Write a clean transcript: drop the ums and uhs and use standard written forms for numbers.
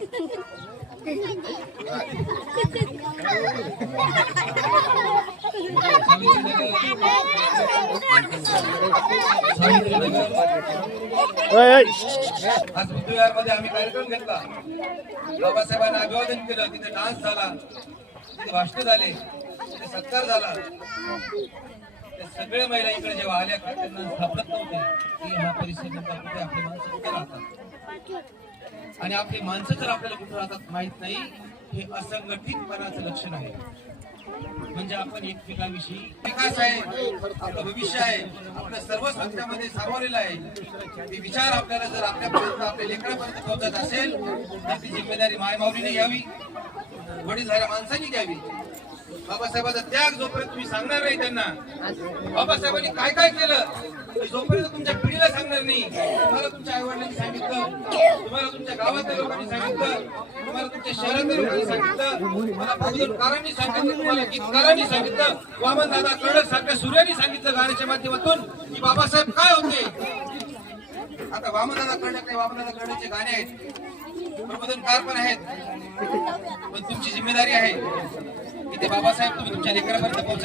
आज बुद्धविहारमध्ये आम्ही कार्यक्रम घेतला, बाबासाहेबांना अभिवादन केलं, तिथे डान्स झाला, तिथे भाषण झाले, तिथे सत्कार झाला. सगळ्या महिला इकडे जेव्हा आल्या त्यांना सापडत नव्हते की हा परिसर कुठे आपले माणसं कुठे राहतात, आणि आपली माणसं जर आपल्याला कुठे राहतात माहित नाही, हे असंघटितपणाचं लक्षण आहे. म्हणजे आपण एकमेकांविषयी विकास आहे, आपलं भविष्य आहे, आपल्या सर्व संस्थांमध्ये सामावलेलं आहे. ते विचार आपल्याला जर आपल्यापर्यंत आपल्या लेकरापर्यंत पोहोचत असेल तर ती जिम्मेदारी मायमाऊलीने घ्यावी, वडीलधाऱ्या माणसांनी घ्यावी. बाबासाहेबांचा त्याग जोपर्यंत तुम्ही सांगणार नाही त्यांना, बाबासाहेबांनी काय काय केलं जोपर्यंत तुमच्या पिढीला सांगणार नाही, तुम्हाला तुमच्या आई वडिलांनी सांगितलं, तुम्हाला तुमच्या गावातल्या लोकांनी सांगितलं, तुम्हाला तुमच्या शहरातल्या लोकांनी सांगितलं, तुम्हाला प्रबोधनकारांनी सांगितलं, तुम्हाला गीतकारांनी सांगितलं, वामनदादा कर्डक सारख्या सूर्यानी सांगितलं गाण्याच्या माध्यमातून की बाबासाहेब काय होते. आता वामनदादा कर्डक नाही, वामनदादा कर्डकचे गाणे आहेत, प्रबोधनकार पण आहेत, पण तुमची जिम्मेदारी आहे की ते बाबासाहेब तुम्ही तुमच्या लेकरापर्यंत पोहोचा.